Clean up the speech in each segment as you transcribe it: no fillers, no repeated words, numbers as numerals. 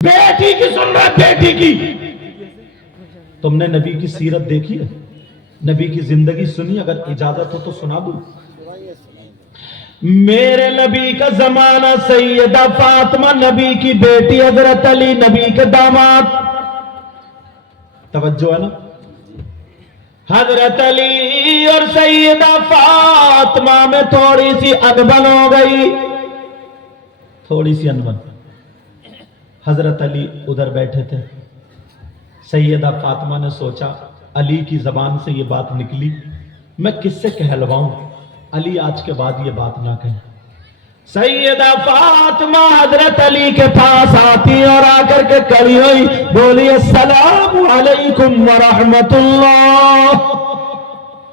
بیٹی کی سن رہے بیٹی کی. تم نے نبی کی سیرت دیکھی ہے, نبی کی زندگی سنی؟ اگر اجازت ہو تو سنا دوں. میرے نبی کا زمانہ, سیدہ فاطمہ نبی کی بیٹی, حضرت علی نبی کے داماد. توجہ ہے نا؟ حضرت علی اور سیدہ فاطمہ میں تھوڑی سی انبن ہو گئی, تھوڑی سی انبن. حضرت علی ادھر بیٹھے تھے, سیدہ فاطمہ نے سوچا علی کی زبان سے یہ بات نکلی, میں کس سے کہلواؤں, علی آج کے بعد یہ بات نہ کہیں. سیدہ فاطمہ حضرت علی کے پاس آتی اور آ کر کے کھڑی ہوئی, بولی السلام علیکم ورحمت اللہ.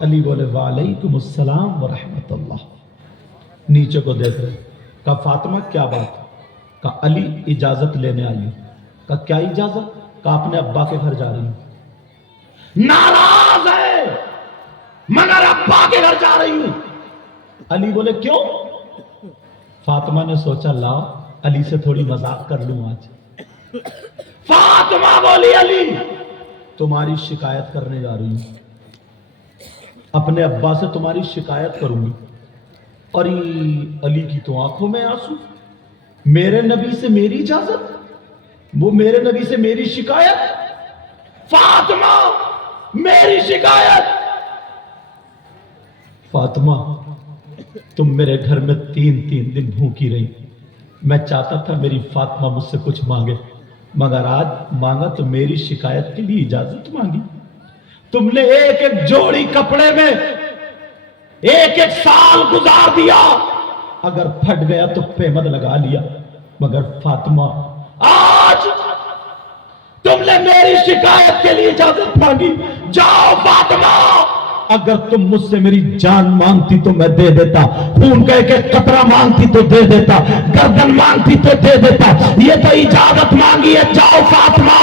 علی بولے وعلیکم السلام ورحمت اللہ. نیچے کو دیکھ رہے, کہا فاطمہ کیا بات؟ کہا علی اجازت لینے آئی ہوں. کہا کیا اجازت؟ کہا اپنے ابا کے گھر جا رہی ہوں. ناراض ہے مگر ابا کے گھر جا رہی ہوں. علی بولے کیوں؟ فاطمہ نے سوچا لاؤ علی سے تھوڑی مذاق کر لوں آج. فاطمہ بولی علی تمہاری شکایت کرنے جا رہی ہوں, اپنے ابا سے تمہاری شکایت کروں گی. اور علی کی تو آنکھوں میں آنسو, میرے نبی سے میری اجازت, وہ میرے نبی سے میری شکایت. فاطمہ میری شکایت. فاطمہ تم میرے گھر میں 3 دن بھوکی رہی, میں چاہتا تھا میری فاطمہ مجھ سے کچھ مانگے, مگر آج مانگا تو میری شکایت کے لیے اجازت مانگی. تم نے ایک جوڑی کپڑے میں 1 سال گزار دیا, اگر پھٹ گیا تو پیمد لگا لیا, مگر فاطمہ آج تم نے میری شکایت کے لیے اجازت مانگی. جاؤ فاطمہ, اگر تم مجھ سے میری جان مانگتی تو میں دے دیتا, خون کا ایک قطرہ مانگتی تو دے دیتا, گردن مانگتی تو دے دیتا, یہ تو اجازت مانگی ہے, جاؤ فاطمہ.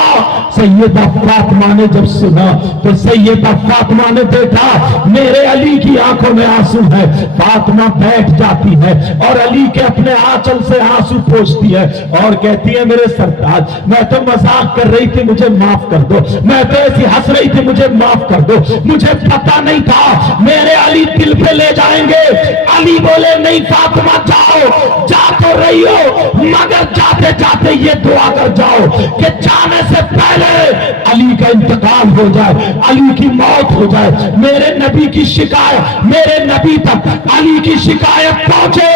سیدہ فاطمہ نے جب سنا تو سیدہ فاطمہ نے دیکھا میرے علی کی آنکھوں میں آنسو ہے. فاطمہ بیٹھ جاتی ہے اور علی کے اپنے آنچل سے آنسو پوچھتی ہے اور کہتی ہے میرے سرتاج میں تو مذاق کر رہی تھی, مجھے معاف کر دو, میں تو ایسی ہنس رہی تھی, مجھے معاف کر دو, مجھے پتہ نہیں تھا میرے علی دل پہ لے جائیں گے. علی بولے نہیں فاطمہ جاؤ, جا تو رہی ہو مگر جاتے جاتے یہ دعا کر جاؤ کہ جانے سے پہلے علی کا انتقال ہو جائے, علی کی موت ہو جائے, میرے نبی کی شکایت, میرے نبی تک علی کی شکایت پہنچے,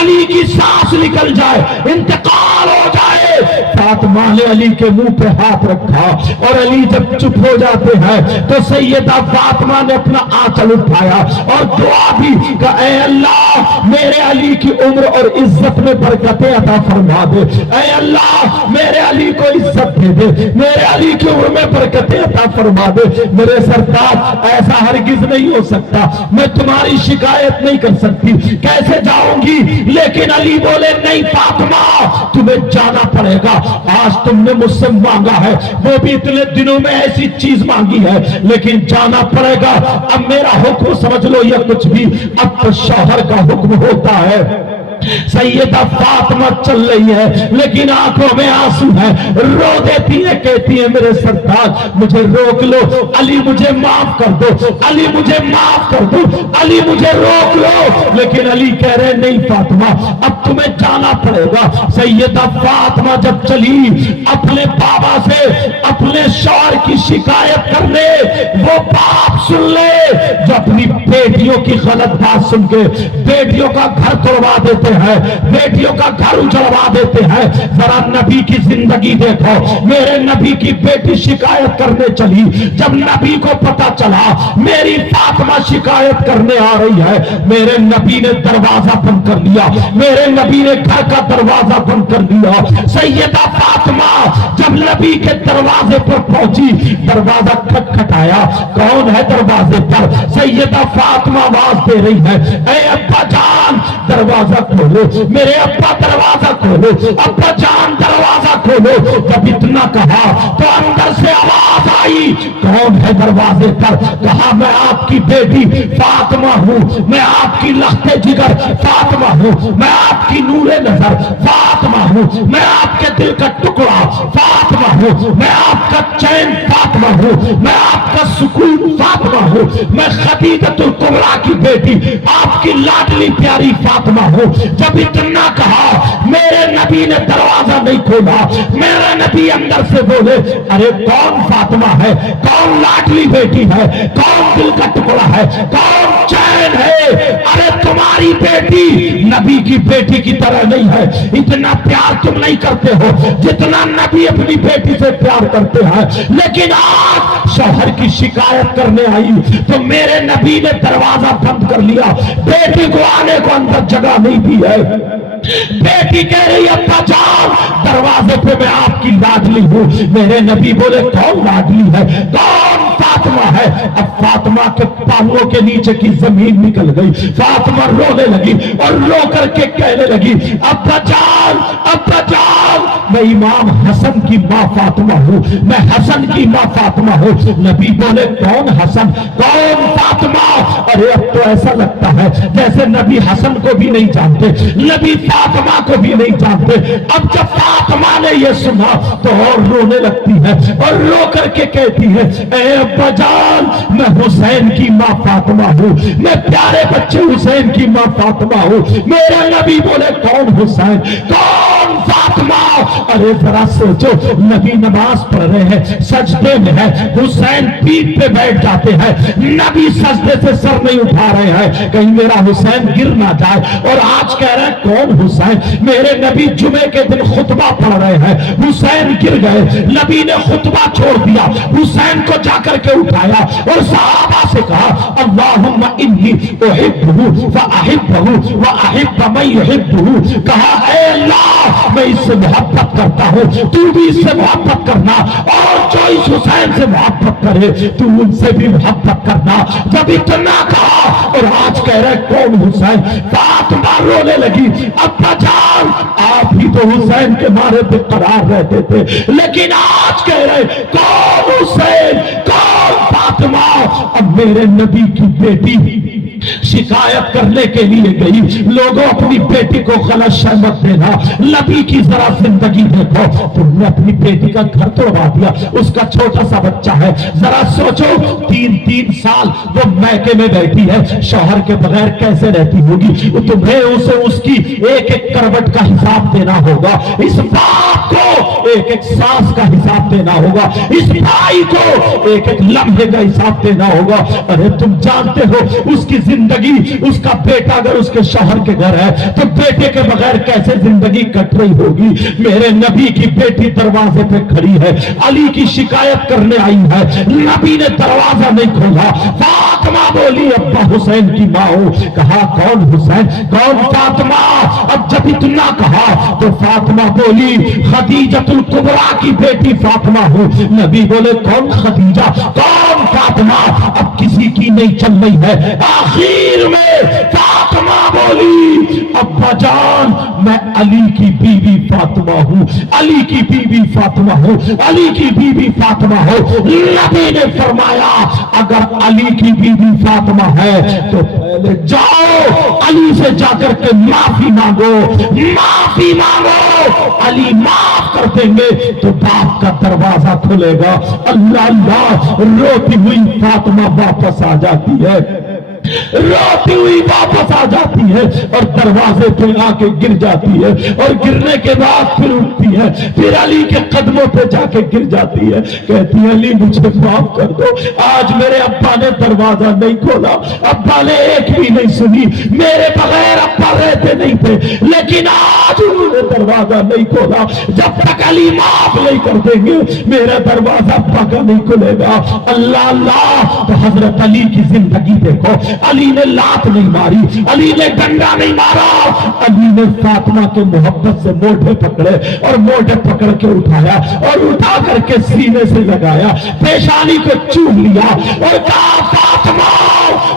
علی کی سانس نکل جائے, انتقال ہو جائے. فاطمہ نے علی کے منہ پہ ہاتھ رکھا اور علی جب چپ ہو جاتے ہیں تو سیدہ فاطمہ نے اپنا آنچل اٹھایا اور دعا بھی کہ اے اللہ میرے علی کی عمر اور عزت میں برکتیں عطا فرما دے, اے اللہ میرے علی کو عزت دے دے, میرے علی کی عمر میں برکتیں عطا فرما دے. میرے سرتاج ایسا ہرگز نہیں ہو سکتا, میں تمہاری شکایت نہیں کر سکتی, کیسے جاؤں گی؟ لیکن علی بولے نہیں فاطمہ تمہیں جانا پڑے گا, آج تم نے مجھ سے مانگا ہے, وہ بھی اتنے دنوں میں ایسی چیز مانگی ہے, لیکن جانا پڑے گا. اب میرا حکم سمجھ لو یا کچھ بھی, اب تو شوہر کا حکم ہوتا ہے. سیدہ فاطمہ چل رہی ہے لیکن آنکھوں میں آنسو ہے, رو دیتی ہے, کہتی ہے میرے سرتاج مجھے روک لو, علی مجھے معاف کر دو, علی مجھے معاف کر دو, علی مجھے روک لو. لیکن علی کہہ رہے نہیں فاطمہ اب تمہیں جانا پڑے گا. سیدہ فاطمہ جب چلی اپنے بابا سے اپنے شوہر کی شکایت کرنے, وہ باپ سن لے جو اپنی بیٹیوں کی غلط بات سن کے بیٹیوں کا گھر توڑوا دیتے ہیں, بیٹیوں کا گھر اجڑوا دیتے ہیں. ذرا نبی کی زندگی دیکھو, میرے نبی کی بیٹی شکایت کرنے چلی, جب نبی کو پتا چلا میری فاطمہ شکایت کرنے آ رہی ہے, میرے نبی نے دروازہ بند کر لیا, میرے نبی نے گھر کا دروازہ بند کر دیا. سیدہ فاطمہ جب نبی کے دروازے پر پہنچی, دروازہ کھٹکھٹایا, کون ہے دروازے پر؟ سیدہ فاطمہ آواز دے رہی ہے اے ابا جان دروازہ کھولو, میرے ابا دروازہ کھولو, ابا جان دروازہ کھولو. جب اتنا کہا تو اندر سے آواز آئی کون ہے دروازے پر؟ کہا میں آپ کی بیٹی فاطمہ ہوں، میں آپ کی لخت جگر فاطمہ ہوں، میں آپ کی نور نظر فاطمہ ہوں، میں آپ کے دل کا ٹکڑا فاطمہ ہوں، میں آپ کا چین فاطمہ ہوں، میں آپ کا سکون فاطمہ ہوں، میں خدیجۃ الکبریٰ کی بیٹی آپ کی لاڈلی پیاری فاطمہ ہوں۔ جب اتنا کہا میرے نبی نے دروازہ نہیں کھولا، میرے نبی اندر سے بولے ارے کون فاطمہ ہے، کون لاڈلی بیٹی ہے، کون دل کا ٹکڑا ہے، کون چین ہے؟ ارے تمہاری بیٹی نبی کی بیٹی کی طرح نہیں ہے، اتنا پیار تم نہیں کرتے ہو جتنا نبی اپنی بیٹی سے پیار کرتے ہیں۔ لیکن آج شوہر کی شکایت کرنے آئی تو میرے نبی نے دروازہ بند کر لیا، بیٹی کو آنے کو اندر جگہ نہیں دی ہے۔ بیٹی کہہ رہی ابا جان دروازے پہ میں آپ کی لاڈلی ہوں۔ میرے نبی بولے کون لاڈلی ہے، کون فاطمہ ہے؟ اب فاطمہ کے پاؤں کے نیچے کی زمین نکل گئی، فاطمہ رونے لگی اور رو کر کے کہنے لگی ابا جان ابا جان میں امام حسن کی ماں فاطمہ ہوں، میں حسن کی ماں فاطمہ ہوں۔ نبی بولے کون حسن، کون فاطمہ؟ ارے اب تو ایسا لگتا ہے جیسے نبی حسن کو بھی نہیں جانتے، نبی فاطمہ کو بھی نہیں جانتے۔ اب جب فاطمہ نے یہ سنا تو اور رونے لگتی ہے اور رو کر کے کہتی ہے اے ابا جان میں حسین کی ماں فاطمہ ہوں، میں پیارے بچے حسین کی ماں فاطمہ ہوں۔ میرے نبی بولے کون حسین، کون فاطمہ؟ ارے ذرا سوچو، نبی نماز پڑھ رہے ہیں، سجدے میں ہے، حسین پیٹھ پہ بیٹھ جاتے ہیں، نبی سجدے سے سر نہیں اٹھا رہے ہیں کہیں میرا حسین گر نہ جائے، اور آج کہہ رہے ہیں کون حسین؟ میرے نبی جمعے کے دن خطبہ پڑھ رہے ہیں، حسین گر گئے، نبی نے خطبہ چھوڑ دیا، حسین کو جا کر کے اٹھایا اور صحابہ سے کہا اللہم انی احبہ فاحبہ واحب من یحبہ، کہا اے اللہ میں اس سے محبت کرتا ہوں، تو بھی اس سے محبت کرنا، اور جو اس حسین سے محبت کرے تو ان سے بھی محبت کرنا۔ جب اتنا کہا اور آج کہہ رہے کون حسین؟ فاطمہ رونے لگی ابا جان آپ ہی تو حسین کے مارے پہ قرار رہتے تھے، لیکن آج کہہ رہے کون حسین، کون فاطمہ؟ اب میرے نبی کی بیٹی شکایت کرنے کے لیے گئی، لوگوں اپنی بیٹی کو غلط شے مت دینا، نبی کی ذرا زندگی دیکھو، تم نے اپنی بیٹی کا گھر توڑوا دیا، اس کا چھوٹا سا بچہ ہے، ذرا سوچو 3 سال وہ میکے میں بیٹھی ہے، شوہر کے بغیر کیسے رہتی ہوگی؟ تمہیں اسے اس کی ایک ایک کروٹ کا حساب دینا ہوگا، اس باپ کو ایک ایک سانس کا حساب دینا ہوگا، اس بھائی کو ایک ایک لمحے کا حساب دینا ہوگا۔ ارے تم جانتے ہو اس کی زندگی، اس کا بیٹا اگر اس کے شوہر کے گھر ہے تو بیٹے کے بغیر کیسے زندگی کٹ رہی ہوگی؟ میرے نبی کی بیٹی دروازے پہ کھڑی ہے، علی کی شکایت کرنے آئی ہے، نبی نے دروازہ نہیں کھولا، فاطمہ بولی ابا حسین کی ماں ہوں، کہا کون حسین، کون فاطمہ؟ اب جب اتنا کہا تو فاطمہ بولی خدیجۃ الکبریٰ کی بیٹی فاطمہ ہوں۔ نبی بولے کون خدیجہ، کون فاطمہ؟ اب کسی کی نہیں چل رہی ہے، آخر میں فاطمہ بولی ابا جان میں علی کی بیوی فاطمہ ہوں، علی کی بیوی فاطمہ ہوں، علی کی بیوی فاطمہ ہوں۔ نبی نے فرمایا اگر علی کی بیوی فاطمہ ہے تو پہلے جاؤ علی سے جا کر کے معافی مانگو، معافی مانگو، علی معاف کر دیں گے تو باپ کا دروازہ کھلے گا۔ اللہ اللہ روتی ہوئی فاطمہ واپس آ جاتی ہے، روتی ہوئی واپس آ جاتی ہے اور دروازے پہ آ کے گر جاتی ہے، اور گرنے کے بعد پھر اٹھتی ہے، پھر علی کے قدموں پہ جا کے گر جاتی ہے، کہتی ہے علی مجھے معاف کر دو، آج میرے ابا نے دروازہ نہیں کھولا، ابا نے ایک بھی نہیں سنی، میرے بغیر ابا رہتے نہیں تھے، لیکن آج انہوں نے دروازہ نہیں کھولا، جب تک علی معاف نہیں کر دیں گے میرا دروازہ ابا کا نہیں کھلے گا۔ اللہ اللہ، تو حضرت علی کی زندگی دیکھو، علی نے لات نہیں ماری، علی نے ڈنڈا نہیں مارا، علی نے فاطمہ کے محبت سے موٹے پکڑے اور موٹے پکڑ کے اٹھایا اور اٹھا کر کے سینے سے لگایا، پیشانی کو چوم لیا اور کہا فاطمہ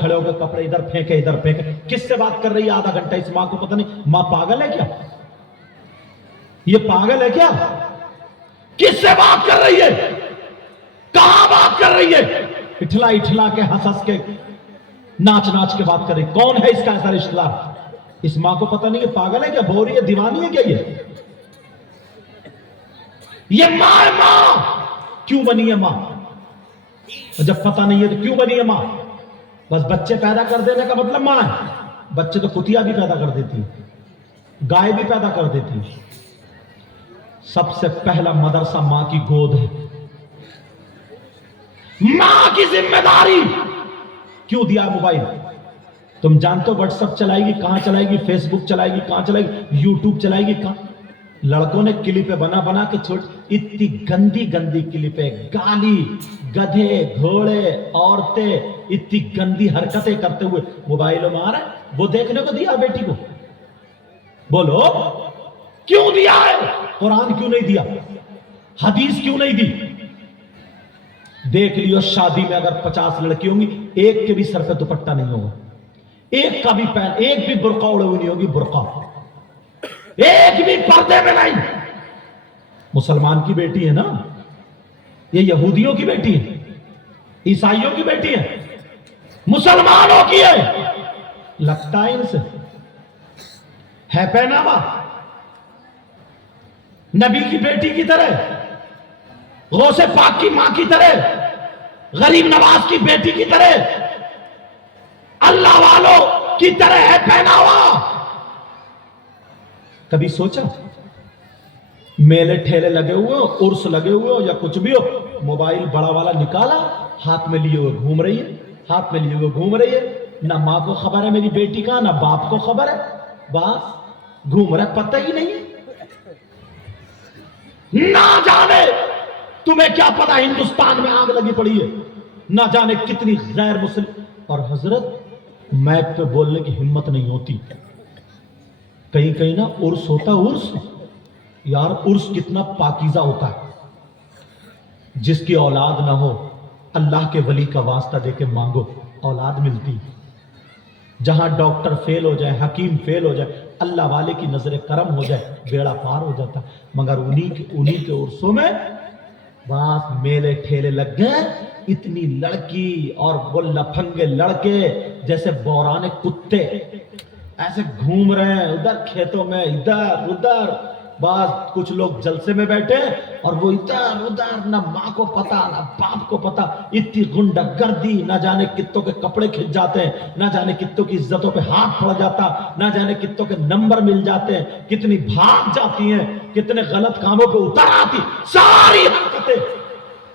کھڑے ہو کے کپڑے ادھر پھینکے ادھر پھینکے. کس سے بات کر رہی ہے آدھا گھنٹہ؟ اس ماں کو پتہ نہیں ماں پاگل ہے کیا؟ یہ پاگل ہے کیا؟ کس سے بات کر رہی ہے؟ کہاں بات کر رہی ہے؟ اٹھلا اٹھلا کے ہنس ہنس کے ناچ ناچ کے بات کر رہی. کون ہے اس کا ایسا رشتہ دار؟ اس ماں کو پتہ نہیں یہ پاگل ہے کیا؟ بھوری ہے؟ دیوانی ہے کیا؟ یہ ماں ہے. ماں کیوں بنی ہے ماں؟ جب پتہ نہیں ہے تو کیوں بنی ہے ماں؟ بس بچے پیدا کر دینے کا مطلب ماں ہے؟ بچے تو کتیا بھی پیدا کر دیتی، گائے بھی پیدا کر دیتی. سب سے پہلا مدرسہ ماں کی گود ہے. ماں کی ذمہ داری کیوں دیا موبائل؟ تم جانتے ہو واٹس ایپ چلائے گی کہاں چلائے گی، فیس بک چلائے گی کہاں چلائے گی، یوٹیوب چلائے گی کہاں. لڑکوں نے کلپیں بنا بنا کے چھوڑ، اتنی گندی گندی کلپیں، گالی، گدھے، گھوڑے، عورتیں، اتنی گندی حرکتیں کرتے ہوئے موبائلوں میں آ رہا ہے. وہ دیکھنے کو دیا بیٹی کو؟ بولو کیوں دیا ہے؟ قرآن کیوں نہیں دیا؟ حدیث کیوں نہیں دی؟ دیکھ لیو شادی میں اگر 50 لڑکی ہوں گی، ایک کے بھی سر پہ دوپٹہ نہیں ہوگا، ایک کا بھی پیر، ایک بھی برقع اڑے ہوئی نہیں ہوگی، برقع ایک بھی پردے میں نہیں. مسلمان کی بیٹی ہے نا یہ؟ یہودیوں کی بیٹی ہے، عیسائیوں کی بیٹی ہے، مسلمانوں کی ہے. لگتا ہے ان سے ہے پہناوا نبی کی بیٹی کی طرح، غوث پاک کی ماں کی طرح، غریب نواز کی بیٹی کی طرح، اللہ والوں کی طرح ہے پہناوا؟ کبھی سوچا؟ میلے ٹھیلے لگے ہوئے ہو، عرس لگے ہوئے ہو یا کچھ بھی ہو، موبائل بڑا والا نکالا، ہاتھ میں لیے ہوئے گھوم رہی ہے، ہاتھ میں لیے ہوئے گھوم رہی ہے. نہ ماں کو خبر ہے میری بیٹی کا، نہ باپ کو خبر ہے، بس گھوم رہا ہے، پتہ ہی نہیں ہے. نہ جانے تمہیں کیا پتا ہندوستان میں آگ لگی پڑی ہے، نہ جانے کتنی غیر مسلم. اور حضرت میپ پہ بولنے کی ہمت نہیں ہوتی. کہیں کہیں نا عرس ہوتا ہے، عرس یار، عرس کتنا پاکیزہ ہوتا ہے. جس کی اولاد نہ ہو اللہ کے ولی کا واسطہ دے کے مانگو، اولاد ملتی. جہاں ڈاکٹر فیل ہو جائے، حکیم فیل ہو جائے، اللہ والے کی نظر کرم ہو جائے، بیڑا پار ہو جاتا. مگر انہی کے عرسوں میں بات میلے ٹھیلے لگ گئے. اتنی لڑکی اور وہ لفنگے لڑکے جیسے بورانے کتے ایسے گھوم رہے ہیں ادھر کھیتوں میں، ادھر ادھر. بعض کچھ لوگ جلسے میں بیٹھے اور وہ ادھر ادھر، نہ ماں کو پتا نہ باپ کو پتا. اتنی غنڈہ گردی، نہ جانے کتوں کے کپڑے کھچ جاتے ہیں، نہ جانے کتوں کی عزتوں پہ ہاتھ پڑ جاتا، نہ جانے کتوں کے نمبر مل جاتے ہیں، کتنی بھاگ جاتی ہیں، کتنے غلط کاموں پہ اتر آتی. ساری حرکتیں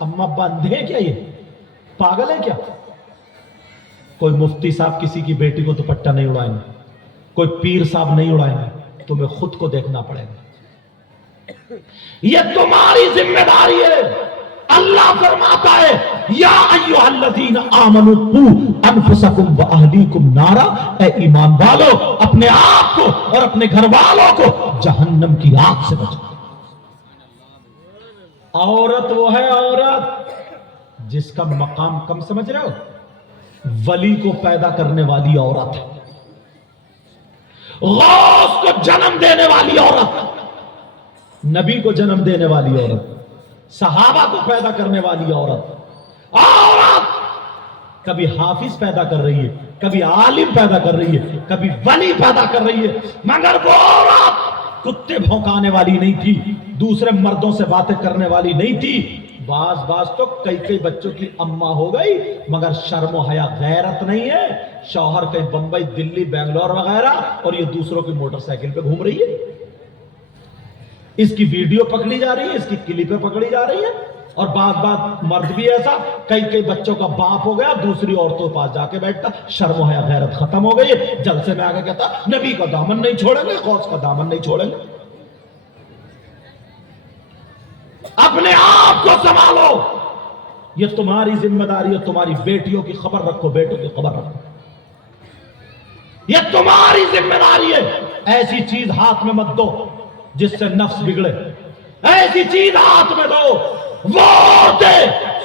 اما بندھے کیا؟ یہ پاگل ہے کیا؟ کوئی مفتی صاحب کسی کی بیٹی کو دوپٹہ نہیں اڑائیں گے، کوئی پیر صاحب نہیں اڑائیں گے. تمہیں خود کو دیکھنا پڑے گا. یہ تمہاری ذمہ داری ہے. اللہ فرماتا ہے یا ایھا الذین آمنوا قوا انفسکم واہلیکم نارا، اے ایمان والو اپنے آپ کو اور اپنے گھر والوں کو جہنم کی آگ سے بچاؤ. عورت وہ ہے عورت جس کا مقام کم سمجھ رہے ہو؟ ولی کو پیدا کرنے والی عورت، غوث کو جنم دینے والی عورت، نبی کو جنم دینے والی عورت، صحابہ کو پیدا کرنے والی عورت. عورت کبھی حافظ پیدا کر رہی ہے، کبھی عالم پیدا کر رہی ہے، کبھی ولی پیدا کر رہی ہے. مگر وہ عورت کتے بھونکانے والی نہیں تھی، دوسرے مردوں سے باتیں کرنے والی نہیں تھی. بعض تو کئی بچوں کی اماں ہو گئی، مگر شرم و حیا غیرت نہیں ہے. شوہر کہیں بمبئی، دلی، بنگلور وغیرہ، اور یہ دوسروں کی موٹر سائیکل پہ گھوم رہی ہے. اس کی ویڈیو پکڑی جا رہی ہے، اس کی کلپیں پکڑی جا رہی ہیں. اور بعض مرد بھی ایسا، کئی بچوں کا باپ ہو گیا، دوسری عورتوں کے پاس جا کے بیٹھتا. شرم و حیا غیرت ختم ہو گئی ہے. جلسے میں آگے کہتا نبی کا دامن نہیں چھوڑیں گے، غوث کا دامن نہیں چھوڑیں گے. اپنے آپ کو سنبھالو، یہ تمہاری ذمہ داری ہے. تمہاری بیٹیوں کی خبر رکھو، بیٹوں کی خبر رکھو، یہ تمہاری ذمہ داری ہے. ایسی چیز ہاتھ میں مت دو جس سے نفس بگڑے. ایسی چیز ہاتھ میں دو وہ عورتیں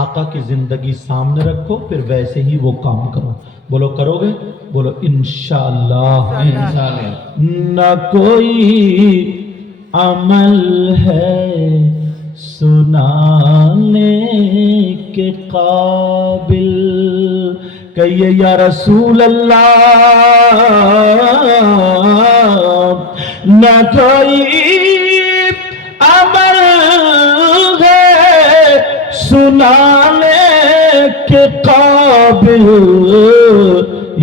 آقا کی زندگی سامنے رکھو، پھر ویسے ہی وہ کام کرو. بولو کرو گے؟ بولو انشاءاللہ. نہ کوئی عمل ہے سنانے کے قابل، کہیے یا رسول اللہ. نہ کوئی عمل ہے سنانے کے قابل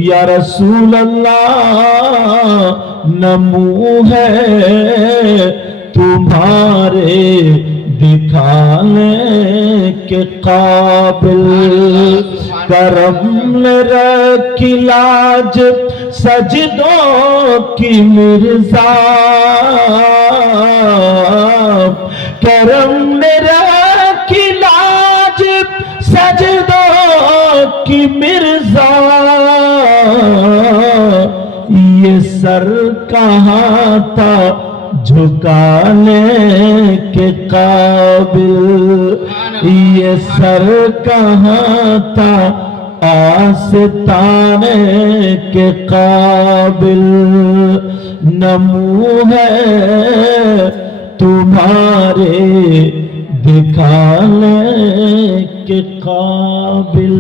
یا رسول اللہ، نہ منہ ہے تمہارے دکھانے کے قابل. کرم رکھی لاج سجدوں کی مرزا، کرم رکھی لاج سجدوں کی مرزا. یہ سر کہاں تھا جھکانے کے قابل، یہ سر کہاں تھا آستانے کے قابل. نہ منہ ہے تمہارے دکھانے کے قابل.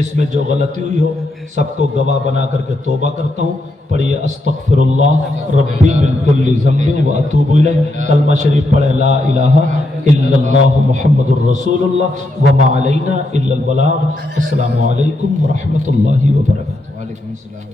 اس میں جو غلطی ہوئی ہو سب کو گواہ بنا کر کے توبہ کرتا ہوں. پڑھیے استغفر اللہ ربی من کل ذنب واتوب الیہ. کلمہ شریف پڑھے لا الہ الا اللہ محمد الرسول اللہ وما علینا الا البلاغ. السلام علیکم ورحمۃ اللہ وبرکاتہ. وعلیکم السلام.